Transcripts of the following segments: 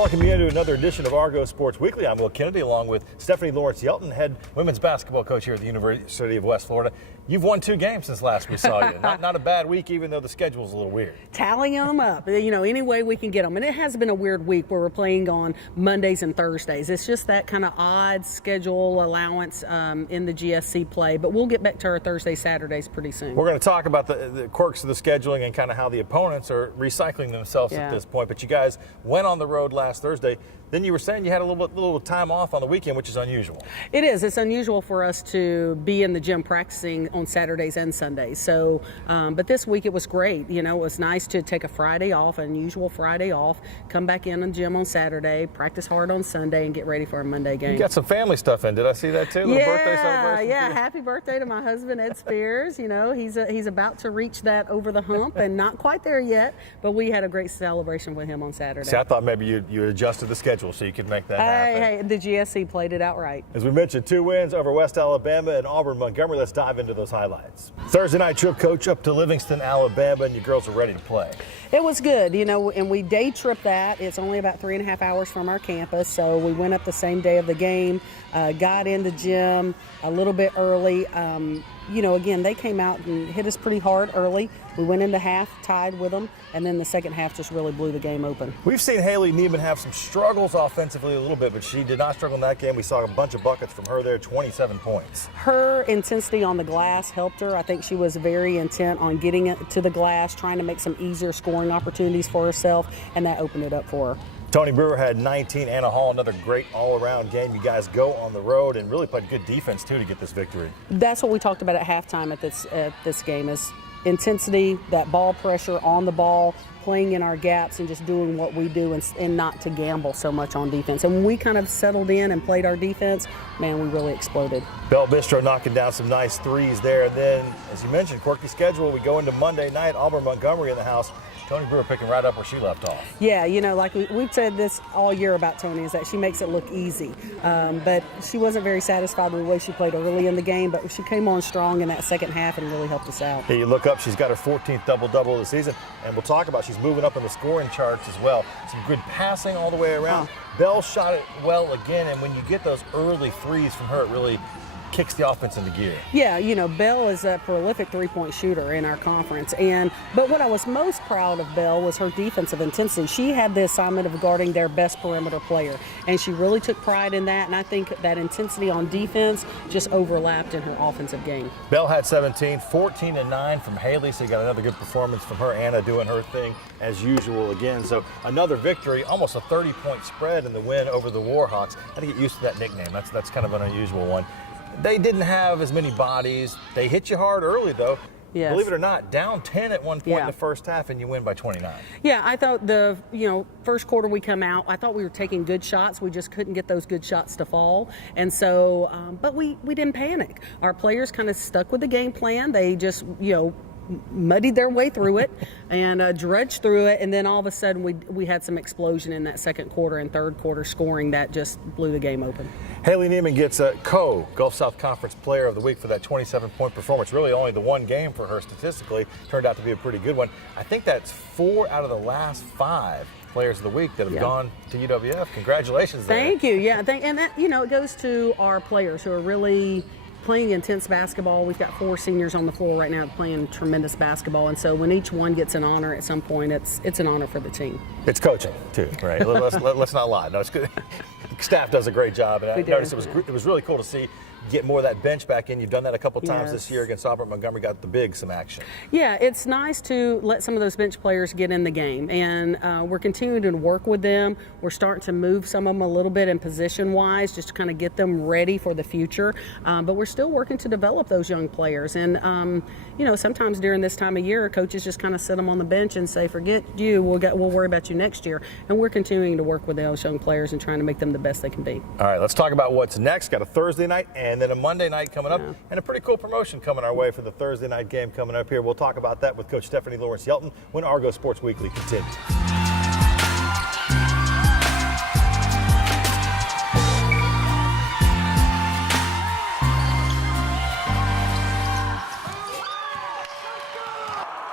welcome you into another edition of Argo Sports Weekly. I'm Will Kennedy, along with Stephanie Lawrence-Yelton, head women's basketball coach here at the University of West Florida. You've won 2 games since last we saw you. Not a bad week, even though the schedule's a little weird. Tallying them up, any way we can get them. And it has been a weird week where we're playing on Mondays and Thursdays. It's just that kind of odd schedule allowance in the GSC play. But we'll get back to our Thursdays, Saturdays pretty soon. We're going to talk about the quirks of the scheduling and kind of how the opponents are recycling themselves at this point. But you guys went on the road last Thursday. Then you were saying you had a little time off on the weekend, which is unusual. It is. It's unusual for us to be in the gym practicing on Saturdays and Sundays. So, but this week it was great. It was nice to take a Friday off, an unusual Friday off, come back in the gym on Saturday, practice hard on Sunday, and get ready for a Monday game. You got some family stuff in. Did I see that too? Little birthday celebration? Yeah. Happy birthday to my husband, Ed Spears. He's about to reach that over the hump and not quite there yet, but we had a great celebration with him on Saturday. See, I thought maybe you adjusted the schedule so you could make that happen. Hey, the GSC played it out right. As we mentioned, 2 wins over West Alabama and Auburn Montgomery. Let's dive into those highlights. Thursday night trip, coach, up to Livingston, Alabama, and your girls are ready to play. It was good, and we day tripped that. It's only about 3.5 hours from our campus, so we went up the same day of the game, got in the gym a little bit early. Again, they came out and hit us pretty hard early. We went into half, tied with them, and then the second half just really blew the game open. We've seen Haley Neiman have some struggles offensively a little bit, but she did not struggle in that game. We saw a bunch of buckets from her there, 27 points. Her intensity on the glass helped her. I think she was very intent on getting it to the glass, trying to make some easier scoring opportunities for herself, and that opened it up for her. Tony Brewer had 19. Anna Hall, another great all-around game. You guys go on the road and really played good defense, too, to get this victory. That's what we talked about at halftime at this game is intensity, that ball pressure on the ball, playing in our gaps and just doing what we do and not to gamble so much on defense. And when we kind of settled in and played our defense, man, we really exploded. Bell Bistro knocking down some nice threes there. And then, as you mentioned, quirky schedule, we go into Monday night, Auburn Montgomery in the house. Tony Brewer picking right up where she left off. Yeah, like we've said this all year about Tony, is that she makes it look easy. But she wasn't very satisfied with the way she played early in the game, but she came on strong in that second half and really helped us out. Yeah, you look up, she's got her 14th double-double of the season, and we'll talk about she's moving up in the scoring charts as well. Some good passing all the way around. Bell shot it well again, and when you get those early threes from her, it really kicks the offense into gear. Yeah, Bell is a prolific three-point shooter in our conference. But what I was most proud of Bell was her defensive intensity. She had the assignment of guarding their best perimeter player, and she really took pride in that, and I think that intensity on defense just overlapped in her offensive game. Bell had 17, 14 and 9 from Haley, so you got another good performance from her. Anna doing her thing as usual again. So another victory, almost a 30-point spread in the win over the Warhawks. I had to get used to that nickname. That's kind of an unusual one. They didn't have as many bodies. They hit you hard early, though. Yes. Believe it or not, down 10 at one point in the first half, and you win by 29. Yeah, I thought the first quarter we come out, I thought we were taking good shots. We just couldn't get those good shots to fall. And so, but we didn't panic. Our players kind of stuck with the game plan. They just, muddied their way through it and drudged through it, and then all of a sudden we had some explosion in that second quarter and third quarter scoring that just blew the game open. Haley Neiman gets a Gulf South Conference Player of the Week for that 27-point performance. Really only the one game for her statistically. Turned out to be a pretty good one. I think that's 4 out of the last 5 Players of the Week that have gone to UWF. Congratulations there. Thank you. Yeah, and that, it goes to our players who are really playing intense basketball. We've got 4 seniors on the floor right now playing tremendous basketball, and so when each one gets an honor at some point, it's an honor for the team. It's coaching too, right? let's not lie. No, it's good. Staff does a great job, and I noticed it was really cool to see get more of that bench back in. You've done that a couple times this year against Auburn Montgomery, got the big some action. Yeah, it's nice to let some of those bench players get in the game, and we're continuing to work with them. We're starting to move some of them a little bit in position-wise, just to kind of get them ready for the future, but we're still working to develop those young players. And sometimes during this time of year, coaches just kind of sit them on the bench and say, forget you, we'll worry about you next year. And we're continuing to work with those young players and trying to make them the best they can be. All right, let's talk about what's next. Got a Thursday night and then a Monday night coming up, and a pretty cool promotion coming our way for the Thursday night game coming up here. We'll talk about that with Coach Stephanie Lawrence-Yelton when Argo Sports Weekly continues.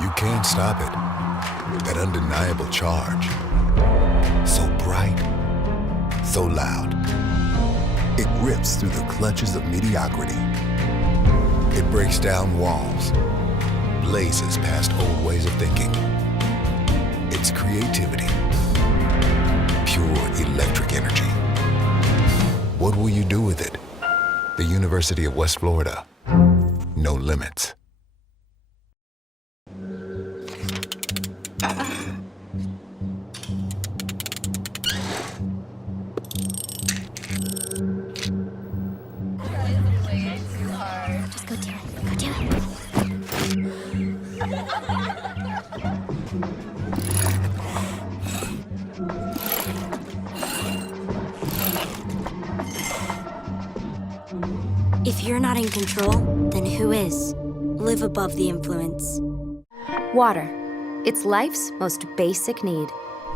You can't stop it. That undeniable charge. So bright, so loud. It rips through the clutches of mediocrity. It breaks down walls, blazes past old ways of thinking. It's creativity, pure electric energy. What will you do with it? The University of West Florida. No limits. Just go do it. Go do it. If you're not in control, then who is? Live above the influence. Water. It's life's most basic need.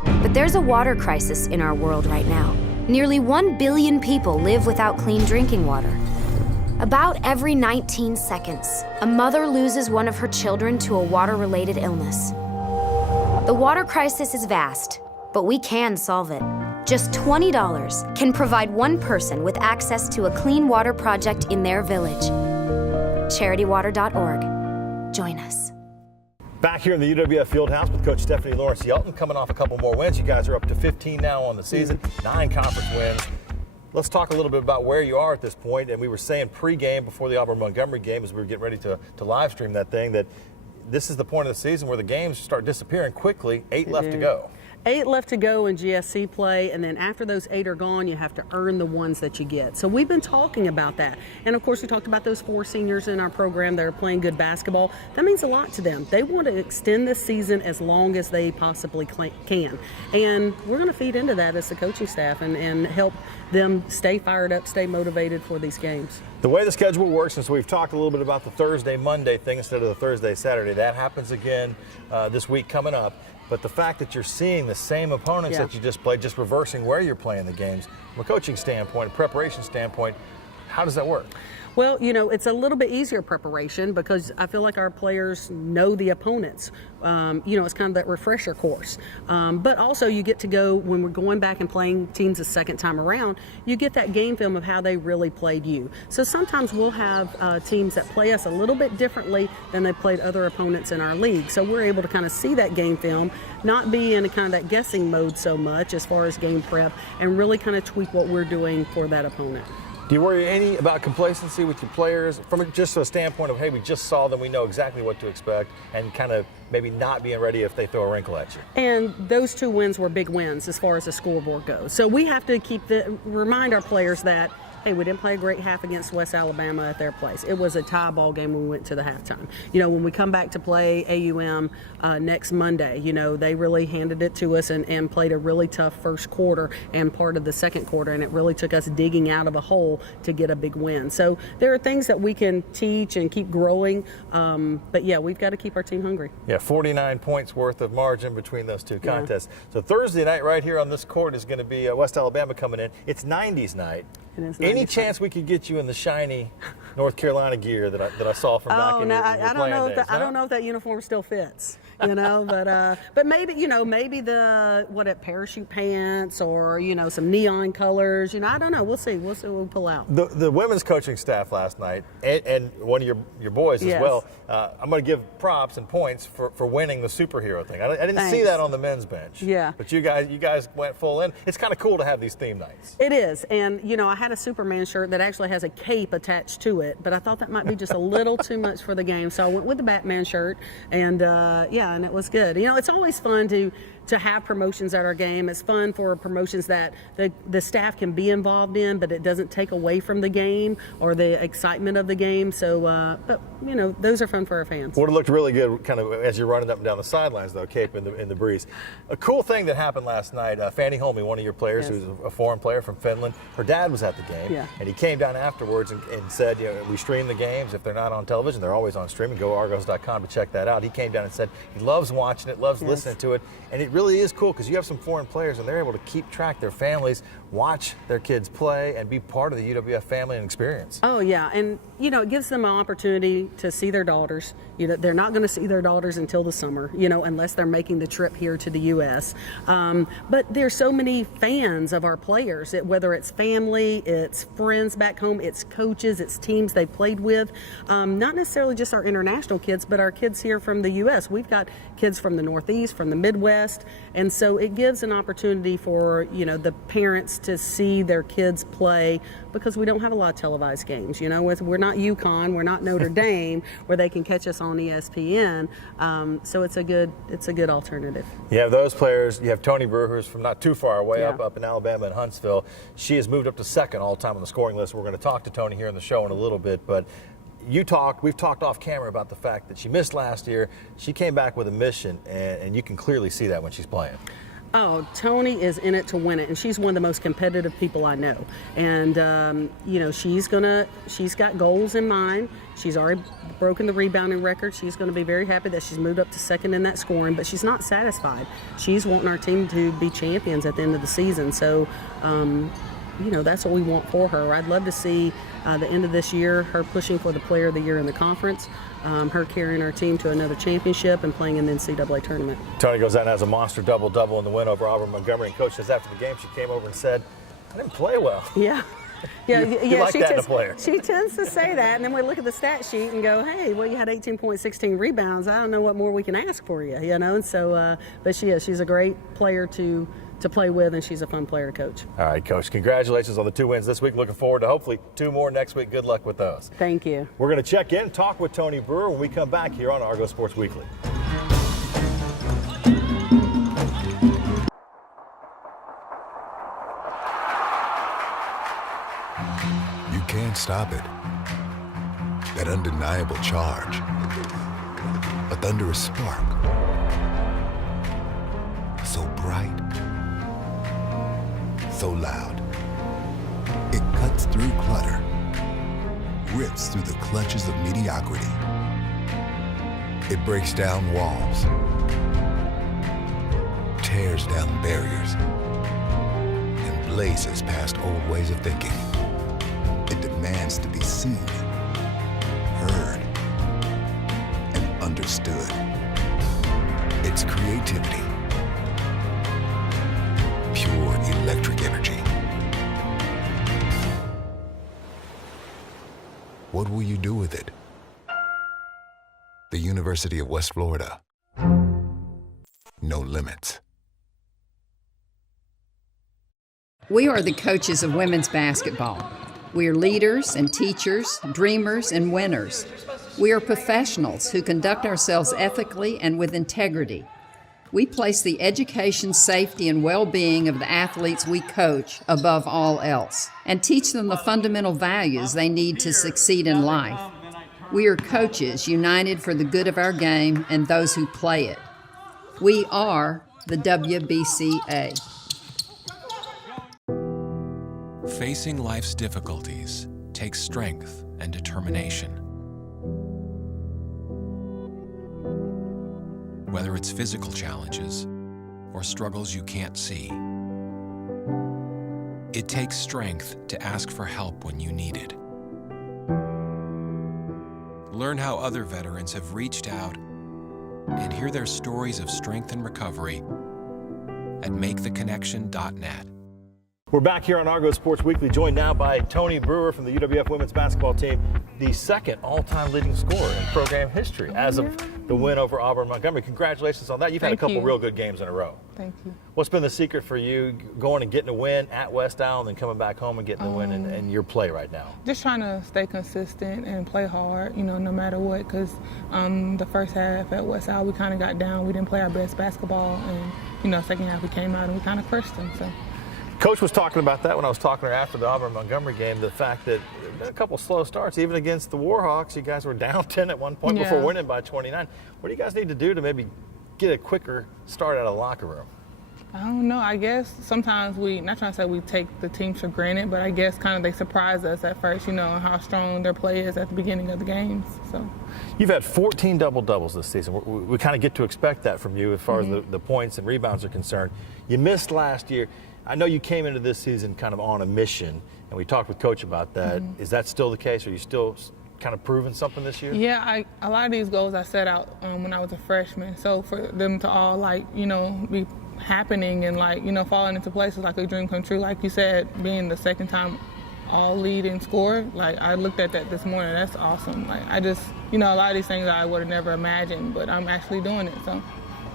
But there's a water crisis in our world right now. Nearly 1 billion people live without clean drinking water. About every 19 seconds, a mother loses one of her children to a water-related illness. The water crisis is vast, but we can solve it. Just $20 can provide one person with access to a clean water project in their village. CharityWater.org. Join us. Back here in the UWF Fieldhouse with Coach Stephanie Lawrence Yelton, coming off a couple more wins. You guys are up to 15 now on the season, 9 conference wins. Let's talk a little bit about where you are at this point. And we were saying pre-game before the Auburn-Montgomery game as we were getting ready to live stream that thing that this is the point of the season where the games start disappearing quickly. 8 left to go. 8 left to go in GSC play, and then after those 8 are gone, you have to earn the ones that you get. So we've been talking about that. And of course, we talked about those 4 seniors in our program that are playing good basketball. That means a lot to them. They want to extend this season as long as they possibly can. And we're going to feed into that as the coaching staff and help them stay fired up, stay motivated for these games. The way the schedule works, and so we've talked a little bit about the Thursday-Monday thing instead of the Thursday-Saturday. That happens again this week coming up. But the fact that you're seeing the same opponents that you just played, just reversing where you're playing the games, from a coaching standpoint, a preparation standpoint, how does that work? Well, you know, it's a little bit easier preparation because I feel like our players know the opponents. You know, it's kind of that refresher course. But also you get to go, when we're going back and playing teams the second time around, you get that game film of how they really played you. So sometimes we'll have teams that play us a little bit differently than they played other opponents in our league. So we're able to kind of see that game film, not be in a kind of that guessing mode so much as far as game prep, and really kind of tweak what we're doing for that opponent. Do you worry any about complacency with your players from just a standpoint of, hey, we just saw them, we know exactly what to expect, and kind of maybe not being ready if they throw a wrinkle at you? And those 2 wins were big wins as far as the scoreboard goes. So we have to remind our players that, hey, we didn't play a great half against West Alabama at their place. It was a tie ball game when we went to the halftime. You know, when we come back to play AUM next Monday, you know, they really handed it to us and played a really tough first quarter and part of the second quarter, and it really took us digging out of a hole to get a big win. So there are things that we can teach and keep growing, but yeah, we've got to keep our team hungry. Yeah, 49 points worth of margin between those 2 contests. So Thursday night right here on this court is going to be West Alabama coming in. It's 90s night. Any chance we could get you in the shiny North Carolina gear that I saw from back in your I don't know. days, I don't know if that uniform still fits. You know, but maybe, you know, maybe the parachute pants or, you know, some neon colors. You know, I don't know. We'll see. We'll see what we'll pull out. The women's coaching staff last night and one of your boys as well. I'm going to give props and points for winning the superhero thing. I didn't see that on the men's bench. Yeah. But you guys went full in. It's kind of cool to have these theme nights. It is, and you know, I had a Superman shirt that actually has a cape attached to it, but I thought that might be just a little too much for the game, so I went with the Batman shirt, and and it was good. You know, it's always fun to have promotions at our game. It's fun for promotions that the staff can be involved in, but it doesn't take away from the game or the excitement of the game. So, but you know, those are fun for our fans. Would have looked really good, kind of as you're running up and down the sidelines, though, cape in the breeze. A cool thing that happened last night. Fanny Holme, one of your players, who's a foreign player from Finland, her dad was at the game, and he came down afterwards and said, you know, we stream the games. If they're not on television, they're always on streaming. Go Argos.com to check that out. He came down and said he loves watching it, loves listening to it, and it really is cool because you have some foreign players and they're able to keep track. Their families watch their kids play and be part of the UWF family and experience. Oh yeah, and it gives them an opportunity to see their daughters. They're not going to see their daughters until the summer, unless they're making the trip here to the U.S. But there's so many fans of our players, whether it's family, it's friends back home, it's coaches, it's teams they played with. Not necessarily just our international kids, but our kids here from the U.S. We've got kids from the Northeast, from the Midwest, and so it gives an opportunity for the parents to see their kids play, because we don't have a lot of televised games. We're not UConn, we're not Notre Dame, where they can catch us on ESPN. So it's a good alternative. You have those players. You have Tony Brewer, who's from not too far away, up in Alabama in Huntsville. She has moved up to second all time on the scoring list. We're going to talk to Tony here in the show in a little bit, but we've talked off camera about the fact that she missed last year. She came back with a mission, and you can clearly see that when she's playing. Oh, Tony is in it to win it, and she's one of the most competitive people I know. And she's got goals in mind. She's already broken the rebounding record. She's going to be very happy that she's moved up to second in that scoring, but she's not satisfied. She's wanting our team to be champions at the end of the season. So, that's what we want for her. I'd love to see the end of this year her pushing for the Player of the Year in the conference. Her carrying our team to another championship and playing in the NCAA tournament. Tony goes out and has a monster double-double in the win over Auburn Montgomery. And Coach says after the game, she came over and said, "I didn't play well." Yeah. You like that in a player. She tends to say that, and then we look at the stat sheet and go, "Hey, well, you had 18.16 rebounds. I don't know what more we can ask for you." And so, but she's a great player to play with, and she's a fun player to coach. All right, Coach, congratulations on the 2 wins this week. Looking forward to hopefully 2 more next week. Good luck with those. Thank you. We're going to check in, talk with Tony Brewer when we come back here on Argo Sports Weekly. You can't stop it. That undeniable charge. A thunderous spark. So bright. So loud. It cuts through clutter. Rips through the clutches of mediocrity. It breaks down walls. Tears down barriers. And blazes past old ways of thinking. It demands to be seen, heard, and understood. It's creativity. Pure electric energy. What will you do with it? The University of West Florida. No limits. We are the coaches of women's basketball. We are leaders and teachers, dreamers and winners. We are professionals who conduct ourselves ethically and with integrity. We place the education, safety, and well-being of the athletes we coach above all else and teach them the fundamental values they need to succeed in life. We are coaches united for the good of our game and those who play it. We are the WBCA. Facing life's difficulties takes strength and determination. Whether it's physical challenges or struggles you can't see, it takes strength to ask for help when you need it. Learn how other veterans have reached out and hear their stories of strength and recovery at MakeTheConnection.net. We're back here on Argo Sports Weekly, joined now by Tony Brewer from the UWF women's basketball team, the second all-time leading scorer in program history as of the win over Auburn Montgomery. Congratulations on that. You've had a couple real good games in a row. Thank you. What's been the secret for you going and getting a win at West Island and coming back home and getting a win in your play right now? Just trying to stay consistent and play hard, no matter what, because the first half at West Island we kind of got down. We didn't play our best basketball, and second half we came out and we kind of crushed them. So. Coach was talking about that when I was talking to her after the Auburn-Montgomery game, the fact that there have been a couple slow starts. Even against the Warhawks, you guys were down 10 at one point before winning by 29. What do you guys need to do to maybe get a quicker start out of the locker room? I don't know. I guess sometimes not trying to say we take the teams for granted, but I guess kind of they surprise us at first, and how strong their play is at the beginning of the games. So. You've had 14 double-doubles this season. We kind of get to expect that from you as far as the points and rebounds are concerned. You missed last year. I know you came into this season kind of on a mission, and we talked with Coach about that. Is that still the case? Are you still kind of proving something this year? Yeah, a lot of these goals I set out when I was a freshman. So for them to all, like, be happening and, like, falling into places like a dream come true, like you said, being the second time all lead and score, like, I looked at that this morning. That's awesome. Like, I just, a lot of these things I would have never imagined, but I'm actually doing it, so.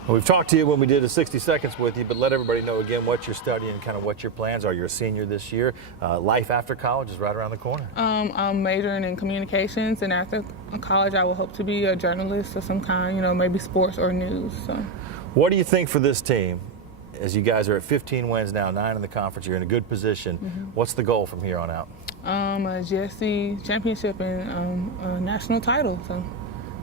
Well, we've talked to you when we did a 60 seconds with you, but let everybody know again what you're studying and kind of what your plans are. You're a senior this year. Life after college is right around the corner. I'm majoring in communications, and after college I will hope to be a journalist of some kind, maybe sports or news. So. What do you think for this team? As you guys are at 15 wins now, 9 in the conference, you're in a good position. What's the goal from here on out? A GSC championship and a national title. So.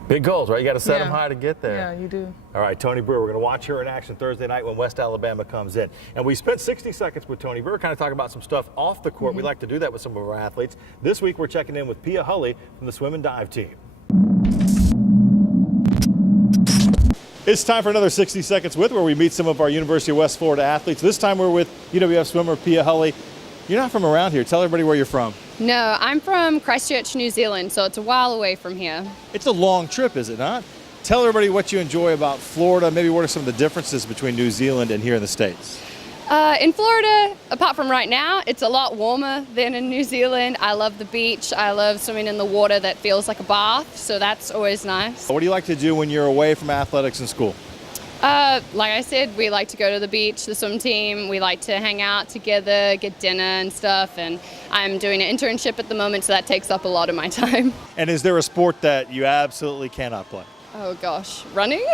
Big goals, right? You got to set them high to get there. Yeah, you do. All right, Tony Brewer, we're going to watch her in action Thursday night when West Alabama comes in. And we spent 60 seconds with Tony Brewer, kind of talking about some stuff off the court. We like to do that with some of our athletes. This week, we're checking in with Pia Hulley from the swim and dive team. It's time for another 60 Seconds With, where we meet some of our University of West Florida athletes. This time we're with UWF swimmer Pia Hulley. You're not from around here. Tell everybody where you're from. No, I'm from Christchurch, New Zealand, so it's a while away from here. It's a long trip, is it not? Tell everybody what you enjoy about Florida. Maybe what are some of the differences between New Zealand and here in the States? In Florida, apart from right now, it's a lot warmer than in New Zealand. I love the beach. I love swimming in the water that feels like a bath, so that's always nice. What do you like to do when you're away from athletics in school? Like I said, we like to go to the beach, the swim team. We like to hang out together, get dinner and stuff. And I'm doing an internship at the moment, so that takes up a lot of my time. And is there a sport that you absolutely cannot play? Oh gosh, running?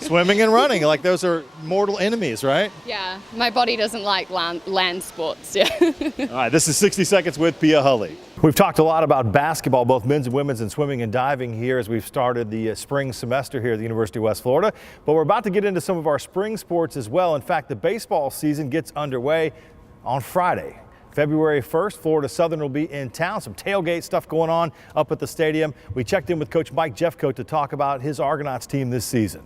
Swimming and running, like those are mortal enemies, right? Yeah, my body doesn't like land sports, yeah. All right, this is 60 Seconds with Pia Hulley. We've talked a lot about basketball, both men's and women's, and swimming and diving here as we've started the spring semester here at the University of West Florida. But we're about to get into some of our spring sports as well. In fact, the baseball season gets underway on Friday. February 1st, Florida Southern will be in town. Some tailgate stuff going on up at the stadium. We checked in with Coach Mike Jeffcoat to talk about his Argonauts team this season.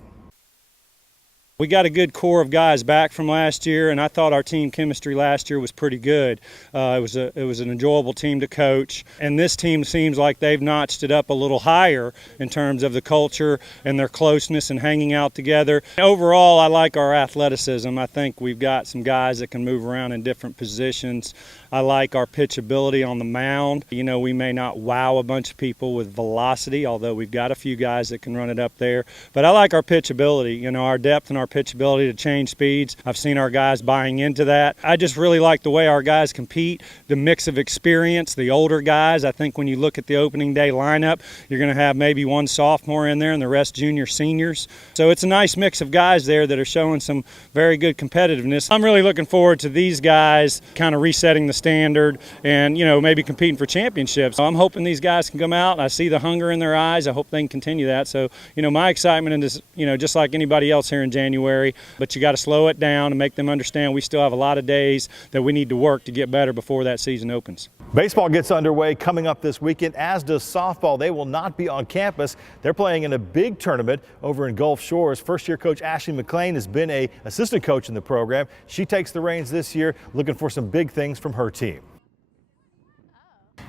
We got a good core of guys back from last year, and I thought our team chemistry last year was pretty good. It was an enjoyable team to coach, and this team seems like they've notched it up a little higher in terms of the culture and their closeness and hanging out together. Overall, I like our athleticism. I think we've got some guys that can move around in different positions. I like our pitchability on the mound. We may not wow a bunch of people with velocity, although we've got a few guys that can run it up there. But I like our pitchability, our depth and our pitchability to change speeds. I've seen our guys buying into that. I just really like the way our guys compete, the mix of experience, the older guys. I think when you look at the opening day lineup, you're going to have maybe one sophomore in there and the rest junior seniors. So it's a nice mix of guys there that are showing some very good competitiveness. I'm really looking forward to these guys kind of resetting the standard and, maybe competing for championships. So I'm hoping these guys can come out. I see the hunger in their eyes. I hope they can continue that. So, my excitement is, just like anybody else here in January, but you got to slow it down and make them understand we still have a lot of days that we need to work to get better before that season opens. Baseball gets underway coming up this weekend, as does softball. They will not be on campus. They're playing in a big tournament over in Gulf Shores. First-year coach Ashley McLean has been an assistant coach in the program. She takes the reins this year, looking for some big things from her team.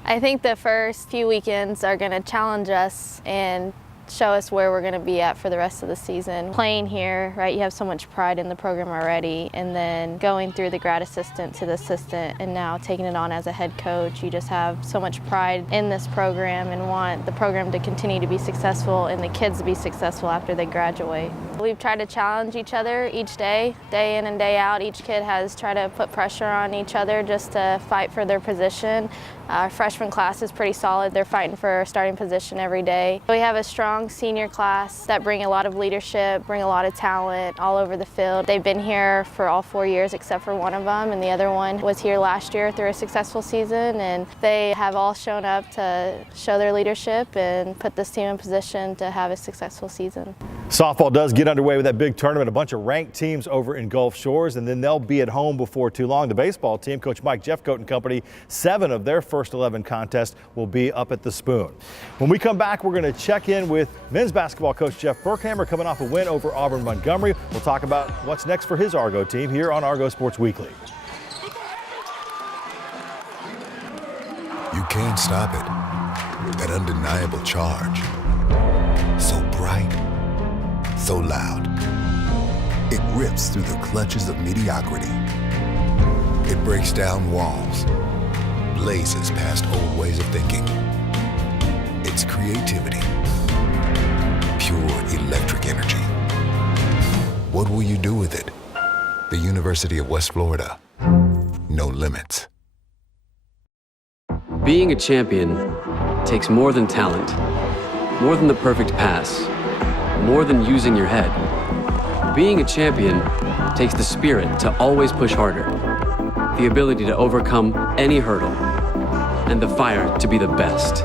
I think the first few weekends are going to challenge us and show us where we're going to be at for the rest of the season. Playing here, right, you have so much pride in the program already, and then going through the grad assistant to the assistant and now taking it on as a head coach, you just have so much pride in this program and want the program to continue to be successful and the kids to be successful after they graduate. We've tried to challenge each other each day in and day out. Each kid has tried to put pressure on each other just to fight for their position. Our freshman class is pretty solid. They're fighting for a starting position every day. We have a strong senior class that bring a lot of leadership, bring a lot of talent all over the field. They've been here for all 4 years except for one of them, and the other one was here last year through a successful season, and they have all shown up to show their leadership and put this team in position to have a successful season. Softball does get underway with that big tournament, a bunch of ranked teams over in Gulf Shores, and then they'll be at home before too long. The baseball team, Coach Mike Jeffcoat and company, 7 of their first 11 contests will be up at the Spoon. When we come back, we're going to check in with men's basketball coach Jeff Burkhammer, coming off a win over Auburn Montgomery. We'll talk about what's next for his Argo team here on Argo Sports Weekly. You can't stop it. That undeniable charge. So bright, so loud. It rips through the clutches of mediocrity. It breaks down walls, blazes past old ways of thinking. It's creativity, pure electric energy. What will you do with it? The University of West Florida, no limits. Being a champion takes more than talent, more than the perfect pass, more than using your head. Being a champion takes the spirit to always push harder, the ability to overcome any hurdle, and the fire to be the best.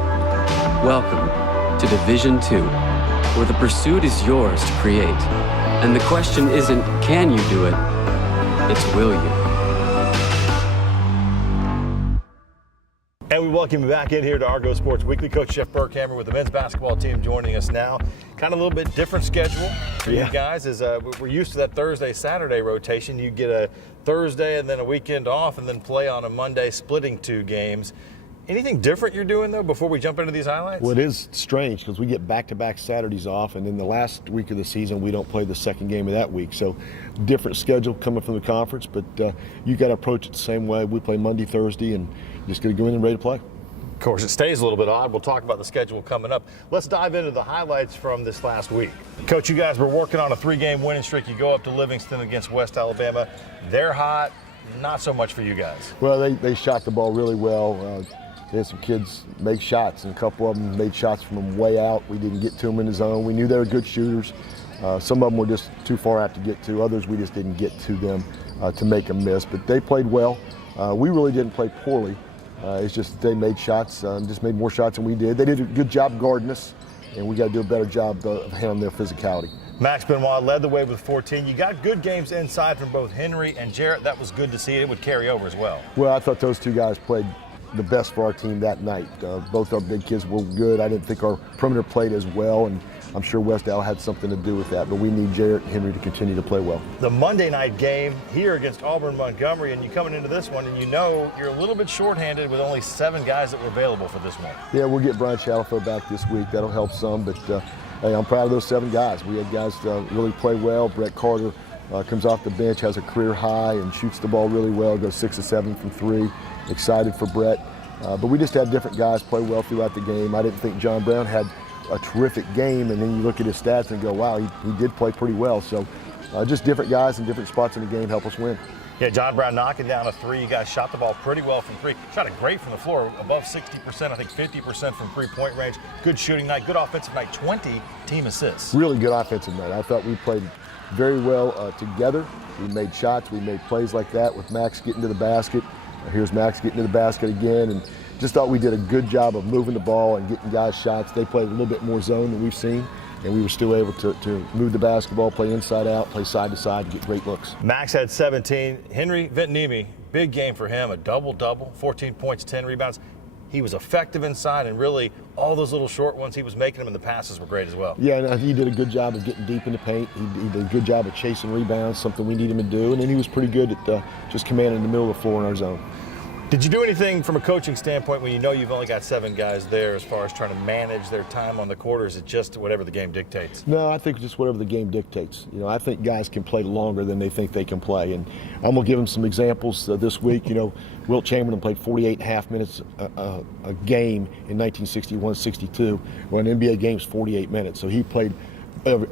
Welcome to Division II, where the pursuit is yours to create. And the question isn't, can you do it? It's, will you? And we welcome you back in here to Argo Sports Weekly. Coach Jeff Burkhammer with the men's basketball team joining us now. Kind of a little bit different schedule for you guys. As we're used to that Thursday-Saturday rotation. You get a Thursday and then a weekend off and then play on a Monday, splitting 2 games. Anything different you're doing, though, before we jump into these highlights? Well, it is strange because we get back-to-back Saturdays off, and then the last week of the season, we don't play the second game of that week. So different schedule coming from the conference, but you got to approach it the same way. We play Monday, Thursday, and just got to go in and ready to play. Of course, it stays a little bit odd. We'll talk about the schedule coming up. Let's dive into the highlights from this last week. Coach, you guys were working on a 3-game winning streak. You go up to Livingston against West Alabama. They're hot. Not so much for you guys. Well, they shot the ball really well. They had some kids make shots, and a couple of them made shots from way out. We didn't get to them in the zone. We knew they were good shooters. Some of them were just too far out to get to. Others, we just didn't get to them to make them miss. But they played well. We really didn't play poorly. It's just that they made shots, just made more shots than we did. They did a good job guarding us, and we got to do a better job of handling their physicality. Max Benoit led the way with 14. You got good games inside from both Henry and Jarrett. That was good to see. It would carry over as well. Well, I thought those 2 guys played the best for our team that night. Both our big kids were good. I didn't think our perimeter played as well, and I'm sure West Al had something to do with that, but we need Jarrett and Henry to continue to play well. The Monday night game here against Auburn Montgomery, and you coming into this one, and you know you're a little bit shorthanded with only 7 guys that were available for this one. Yeah, we'll get Brian Chalifel back this week. That'll help some, but hey, I'm proud of those 7 guys. We had guys really play well. Brett Carter comes off the bench, has a career high, and shoots the ball really well, goes 6 of 7 from 3. Excited for Brett. But we just had different guys play well throughout the game. I didn't think John Brown had a terrific game, and then you look at his stats and go, wow, he did play pretty well. So just different guys in different spots in the game help us win. Yeah, John Brown knocking down a 3. You guys shot the ball pretty well from 3. Shot it great from the floor, above 60%, I think 50% from 3-point range. Good shooting night, good offensive night, 20 team assists. Really good offensive night. I thought we played very well together. We made shots, we made plays like that with Max getting to the basket. Here's Max getting to the basket again, and just thought we did a good job of moving the ball and getting guys shots. They played a little bit more zone than we've seen, and we were still able to move the basketball, play inside out, play side to side, and get great looks. Max had 17. Henry Ventnimi, big game for him, a double-double, 14 points, 10 rebounds. He was effective inside, and really all those little short ones he was making them, and the passes were great as well. Yeah, and he did a good job of getting deep in the paint. He did a good job of chasing rebounds, something we need him to do, and then he was pretty good at just commanding the middle of the floor in our zone. Did you do anything from a coaching standpoint when you know you've only got 7 guys there as far as trying to manage their time on the court, or is it just whatever the game dictates? No, I think just whatever the game dictates. You know, I think guys can play longer than they think they can play, and I'm going to give them some examples this week. You know, Wilt Chamberlain played 48.5 minutes a game in 1961-62, when an NBA game's 48 minutes. So he played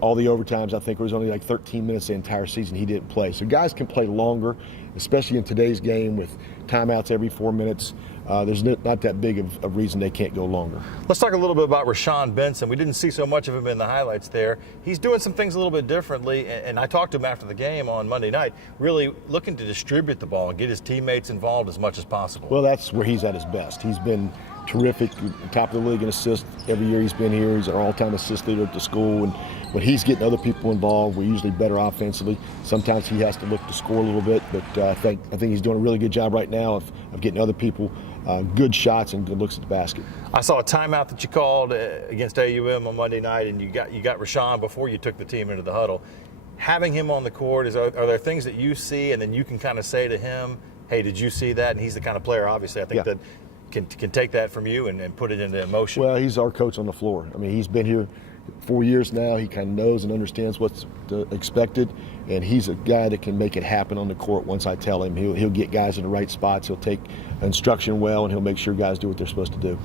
all the overtimes. I think it was only like 13 minutes the entire season he didn't play. So guys can play longer, especially in today's game with timeouts every 4 minutes. There's not that big of a reason they can't go longer. Let's talk a little bit about Rashawn Benson. We didn't see so much of him in the highlights there. He's doing some things a little bit differently, and I talked to him after the game on Monday night, really looking to distribute the ball and get his teammates involved as much as possible. Well, that's where he's at his best. He's been terrific, top of the league in assists every year he's been here. He's our all-time assist leader at the school, and when he's getting other people involved, we're usually better offensively. Sometimes he has to look to score a little bit, but I think he's doing a really good job right now of getting other people good shots and good looks at the basket. I saw a timeout that you called against AUM on Monday night, and you got Rashawn before you took the team into the huddle. Having him on the court, are there things that you see, and then you can kind of say to him, hey, did you see that? And he's the kind of player, obviously, I think that can take that from you and put it into motion. Well, he's our coach on the floor. I mean, he's been here 4 years now. He kind of knows and understands what's expected, and he's a guy that can make it happen on the court once I tell him. He'll get guys in the right spots. He'll take instruction well, and he'll make sure guys do what they're supposed to do.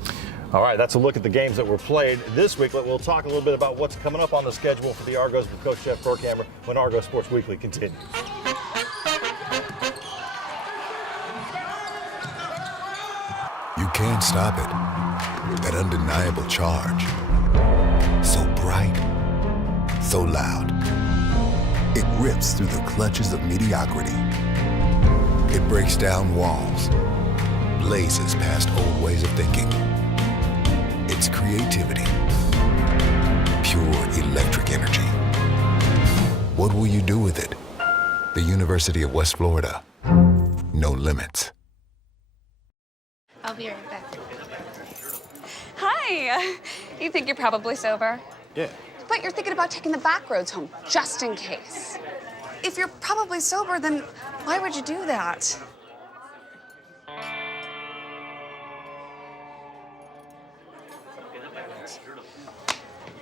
All right, that's a look at the games that were played this week. We'll talk a little bit about what's coming up on the schedule for the Argos with Coach Jeff Burkhammer when Argo Sports Weekly continues. You can't stop it. That undeniable charge. So bright, so loud. It rips through the clutches of mediocrity. It breaks down walls, blazes past old ways of thinking. It's creativity, pure electric energy. What will you do with it? The University of West Florida. No limits. I'll be right back. Hi! You think you're probably sober? Yeah. But you're thinking about taking the back roads home, just in case. If you're probably sober, then why would you do that?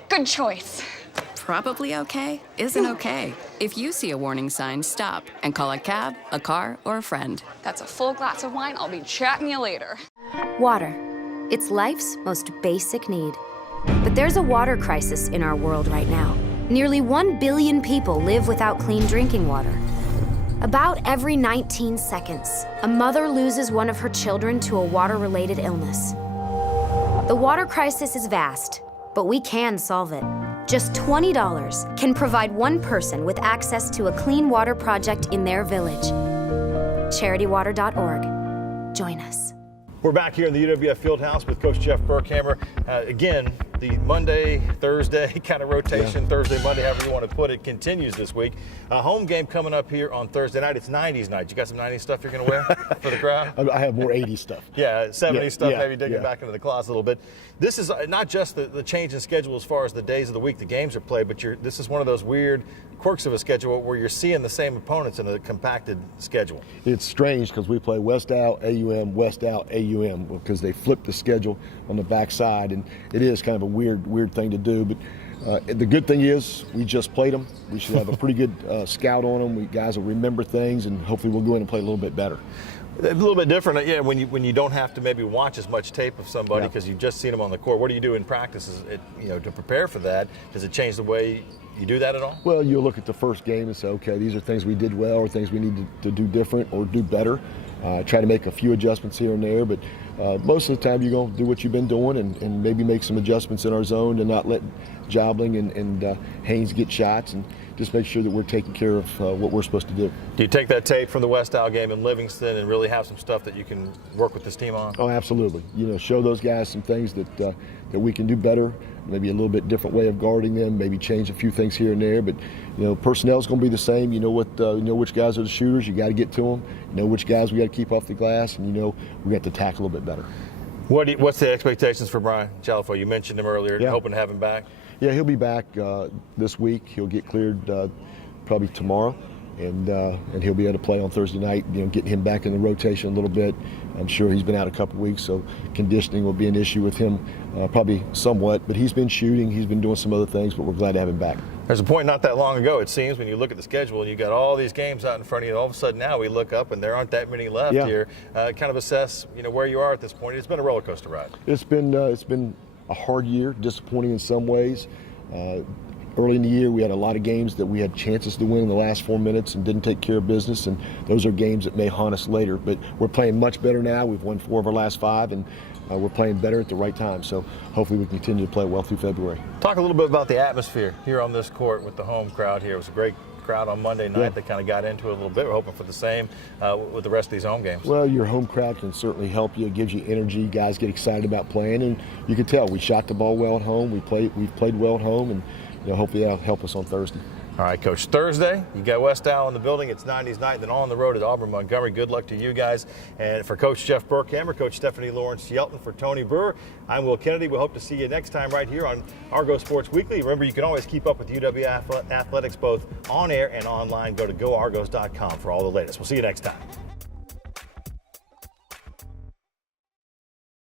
Good choice. Probably okay isn't okay. If you see a warning sign, stop and call a cab, a car, or a friend. That's a full glass of wine. I'll be chatting you later. Water. It's life's most basic need. But there's a water crisis in our world right now. Nearly 1 billion people live without clean drinking water. About every 19 seconds, a mother loses one of her children to a water-related illness. The water crisis is vast, but we can solve it. Just $20 can provide one person with access to a clean water project in their village. CharityWater.org. Join us. We're back here in the UWF Fieldhouse with Coach Jeff Burkhammer. Again, the Monday, Thursday kind of rotation, Thursday, Monday, however you want to put it, continues this week. A home game coming up here on Thursday night. It's 90s night. You got some 90s stuff you're going to wear for the crowd? I have more 80s stuff. Yeah, 70s stuff, maybe digging back into the closet a little bit. This is not just the change in schedule as far as the days of the week the games are played, but this is one of those weird quirks of a schedule where you're seeing the same opponents in a compacted schedule. It's strange because we play West Out, AUM, West Out, AUM, because they flipped the schedule on the backside, and it is kind of a weird thing to do. But the good thing is we just played them. We should have a pretty good scout on them. Guys will remember things, and hopefully we'll go in and play a little bit better. A little bit different, yeah, when you don't have to maybe watch as much tape of somebody because you've just seen them on the court. What do you do in practice to prepare for that? Does it change the way you do that at all? Well, you'll look at the first game and say, okay, these are things we did well or things we need to do different or do better. Try to make a few adjustments here and there, but most of the time you're going to do what you've been doing and maybe make some adjustments in our zone to not let Jobling and Haynes get shots and just make sure that we're taking care of what we're supposed to do. Do you take that tape from the West Isle game in Livingston and really have some stuff that you can work with this team on? Oh, absolutely. Show those guys some things that we can do better, maybe a little bit different way of guarding them, maybe change a few things here and there, but personnel's going to be the same. You know which guys are the shooters, you got to get to them. You know which guys we got to keep off the glass, and we got to tackle a little bit better. What's the expectations for Brian Chalifo? You mentioned him earlier, hoping to have him back. Yeah, he'll be back this week. He'll get cleared probably tomorrow, and he'll be able to play on Thursday night. Getting him back in the rotation a little bit. I'm sure he's been out a couple of weeks, so conditioning will be an issue with him, probably somewhat. But he's been shooting, he's been doing some other things, but we're glad to have him back. There's a point not that long ago, it seems, when you look at the schedule and you got all these games out in front of you. All of a sudden now we look up and there aren't that many left here. Kind of assess, where you are at this point. It's been a roller coaster ride. It's been a hard year, disappointing in some ways. Early in the year, we had a lot of games that we had chances to win in the last 4 minutes and didn't take care of business, and those are games that may haunt us later. But we're playing much better now. We've won 4 of our last 5, and we're playing better at the right time. So hopefully we continue to play well through February. Talk a little bit about the atmosphere here on this court with the home crowd here. It was a great crowd on Monday night that kind of got into it a little bit. We're hoping for the same with the rest of these home games. Well, your home crowd can certainly help you. It gives you energy. Guys get excited about playing, and you can tell we shot the ball well at home. We've played well at home, and hopefully that'll help us on Thursday. All right, Coach. Thursday, you got West Al in the building. It's 90s night. Then on the road at Auburn Montgomery. Good luck to you guys. And for Coach Jeff Burkhammer, Coach Stephanie Lawrence Yelton, for Tony Brewer, I'm Will Kennedy. We hope to see you next time right here on Argo Sports Weekly. Remember, you can always keep up with UW Athletics both on air and online. Go to goargos.com for all the latest. We'll see you next time.